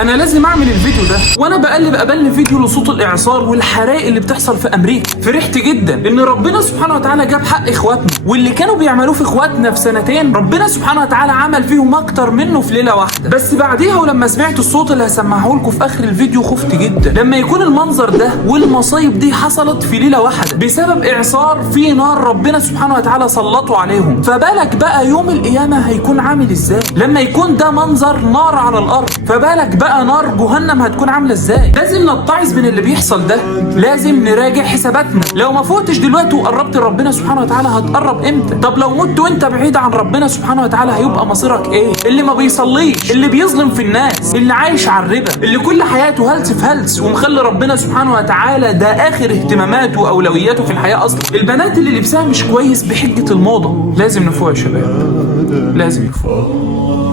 انا لازم اعمل الفيديو ده وانا بقلب فيديو لصوت الاعصار والحرائق اللي بتحصل في امريكا. فرحت جدا ان ربنا سبحانه وتعالى جاب حق اخواتنا، واللي كانوا بيعملوه في اخواتنا في سنتين ربنا سبحانه وتعالى عمل فيهم اكتر منه في ليله واحده. بس بعديها ولما سمعت الصوت اللي هسمعه لكم في اخر الفيديو خفت جدا، لما يكون المنظر ده والمصايب دي حصلت في ليله واحده بسبب اعصار في نار ربنا سبحانه وتعالى سلطوا عليهم، فبالك بقى يوم القيامه هيكون عامل ازاي لما يكون ده منظر نار على الارض؟ فبالك بقى نار جهنم هتكون عامله ازاي؟ لازم نتعظ من اللي بيحصل ده، لازم نراجع حساباتنا. لو ما فوتش دلوقتي وقربت لربنا سبحانه وتعالى هتقرب امتى؟ طب لو مت وانت بعيد عن ربنا سبحانه وتعالى هيبقى مصيرك ايه؟ اللي ما بيصليش، اللي بيظلم في الناس، اللي عايش على الربا، اللي كل حياته هلس في هلس ومخلي ربنا سبحانه وتعالى ده اخر اهتماماته واولوياته في الحياه اصلا. البنات اللي لبسها مش كويس بحجه الموضه، لازم نفوق يا شباب، لازم نفوق.